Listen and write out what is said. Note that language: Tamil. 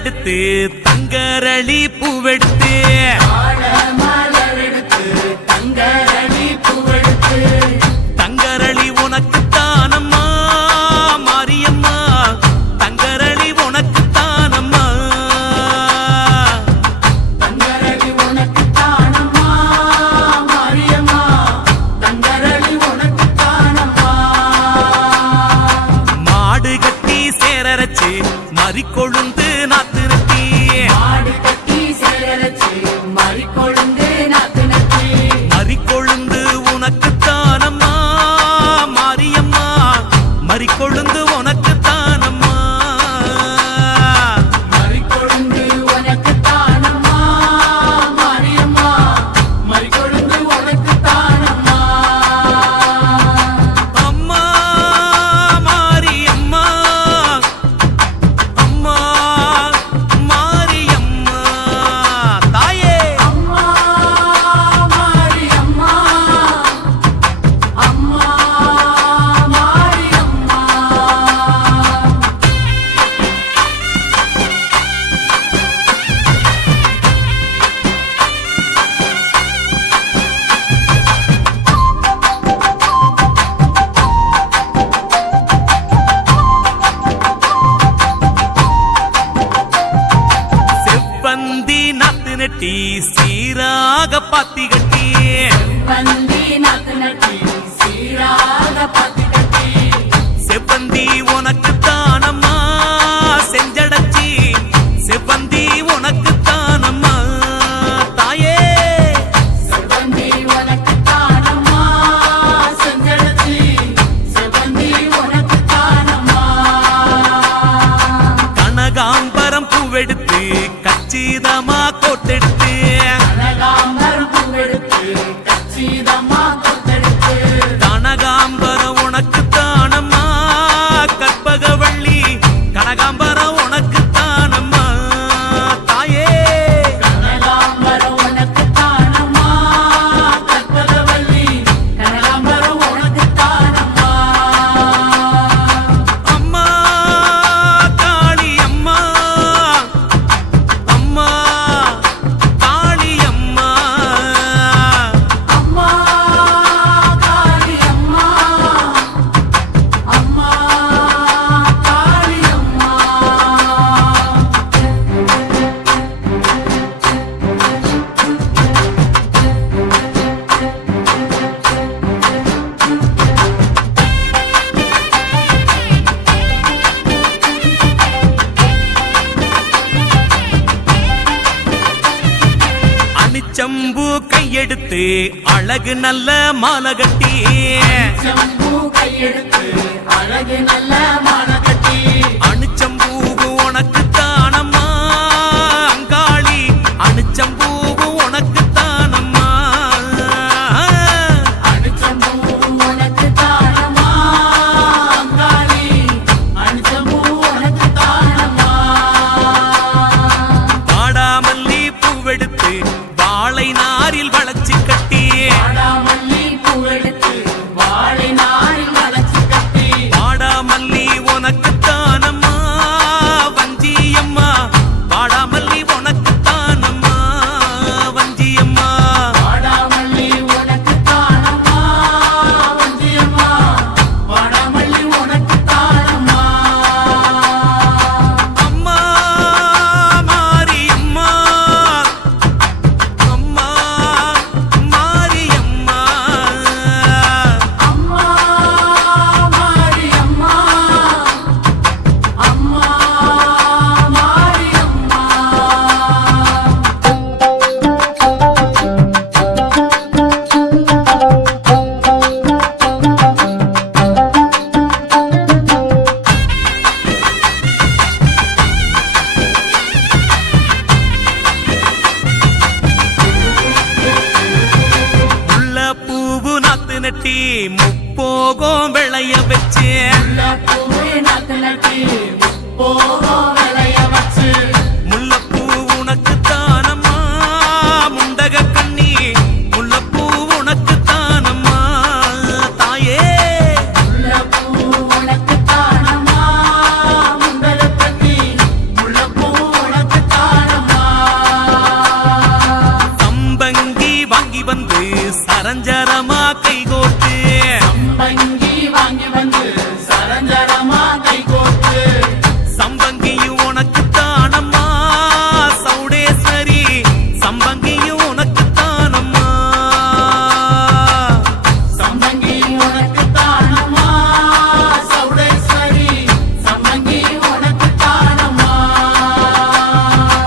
மலரெடுத்து தங்கரளி பூவெடுத்து தங்கரளி உனக்கு தானம்மா மாரியம்மா தங்கரளி உனக்கு தானம்மா தங்கரளி உனக்கு தானம்மா மாரியம்மா தங்கரளி உனக்கு தானம்மா மாடு கட்டி சேரரச்சு மறிக்கொழுந்து நாத்து நட்டி மாடு கட்டி சேரரச்சு மறிக்கொழுந்து நாத்து நட்டி மறிக்கொழுந்து உனக்கு தானம்மா மாரியம்மா மறிக்கொழுந்து உனக்கு தானம்மா மறிக்கொழுந்து உனக்கு தானம்மா மாரியம்மா மறிக்கொழுந்து உனக்கு தானம்மா அம்மா மாரியம்மா அம்மா மாரியம்மா தாயே அம்மா மாரியம்மா அம்மா மாரியம்மா செவ்வந்தி நாத்து நட்டி சீராக பாத்தி கட்டி வந்தி நாத்து நட்டி சீராக பாத்தி கட்டி செவ்வந்தி உனக்கு தானம்மா செஞ்சடச்சி செவ்வந்தி உனக்கு தானம்மா தாயே செவந்தி உனக்கு தானம்மா செஞ்சடச்சி செவந்தி உனக்கு தானம்மா கனகாம்பரம் பூவெடுத்து கச்சிதமா கோட்டெடுத்து கனகாம்பரம் பூவெடுத்து கச்சிதம்மா கொத்தெடுத்து கனகாம்பரம் உனக்கு தானம்மா கற்பகவள்ளி கனகாம்பரம் உனக்கு தானம்மா தாயே கனகாம்பரம் உனக்கு தானம்மா கற்பகவல்லி கனகாம்பரம் உனக்கு தானம்மா அம்மா காளி அம்மா அம்மா காளி அம்மா அம்மா காளி அம்மா அம்மா காளி அம்மா அணிச்சம்பூ கையெடுத்து அழகு நல்ல மாலை கட்டி செம்பூ கையெடுத்து அழகு நல்ல மாலை கட்டி அணிச்சம்பூவு உனக்கு தானம்மா அங்காளி அணிச்சம்பூவு உனக்கு தானம்மா அணிச்சம்பூ உனக்கு தானம்மா அங்காளி அணிச்சம்பூ உனக்கு தானம்மா வாடாமல்லி பூவெடுத்து வாழை நாரில் வளைச்சு கட்டி வாடாமல்லி பூவெடுத்து வாழை நாரில் வளைச்சு கட்டி வாடாமல்லி உனக்கு தானம்மா வஞ்சியம்மா வாடாமல்லி உனக்கு தானம்மா வஞ்சியம்மா வாடாமல்லி உனக்கு தானம்மா வஞ்சியம்மா வாடாமல்லி உனக்கு தானம்மா அம்மா மாரியம்மா அம்மா மாரியம்மா அம்மா மாரியம்மா அம்மா மாரியம்மா உள்ள பூவு நாத்து நட்டி முப்போகம் விளைய வச்சு பூவே நாத்து நட்டி போகும் விளைய வச்சு முல்லைப்பூ உனக்கு தானம்மா முண்டக கண்ணி முல்லைப்பூ உனக்கு தானம்மா தாயே முல்லைப்பூ உனக்கு தானம்மா முண்டகக்கண்ணி முல்லைப்பூ உனக்கு வந்து சரஞ்சரமா கைகோட்டு சம்பங்கி வாங்கி வந்து